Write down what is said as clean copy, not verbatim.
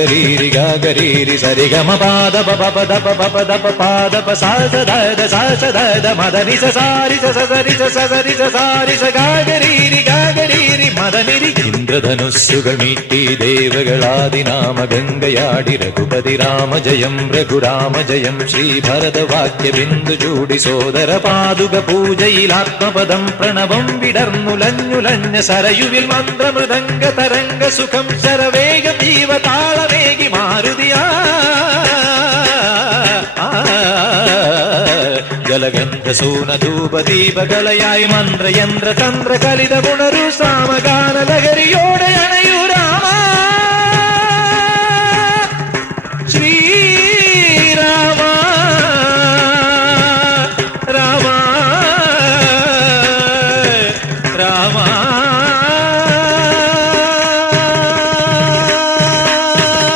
ഗരീരി ഗരീരി സരി ഗമ പാദ പപ പദ പപ പദ പാദ പ സാസ ദ സാസ ദ മദനി സസാരി സസരി സസരി സസാരി സഗരീരി ഗരീരി മദനിരി ഇന്ദ്രധനുസ്സുകൾ മീട്ടി ദേവകളാദിനാമ ഗംഗയാടി രഘുപതി രാമ ജയം രഘുരാമ ജയം ശ്രീഭരതവാക്യ ബിന്ദു ചൂടി സോദര പാതുക പൂജയിൽ ആത്മപദം പ്രണവം വിടർന്നുലഞ്ഞുലഞ്ഞ സരയുവിൽ മന്ത്രമൃദംഗ തരംഗ സുഖം ശരവേഗം ജീവതാള വേഗി മാരുതിയാ ജലഗന്ധ സൂന ധൂപ ദീപകളയായി മന്ത്രയന്ത്ര തന്ത്ര കലിത പുണരു സാമഗാന ലഹരിയോടെ അണയൂ രാമ.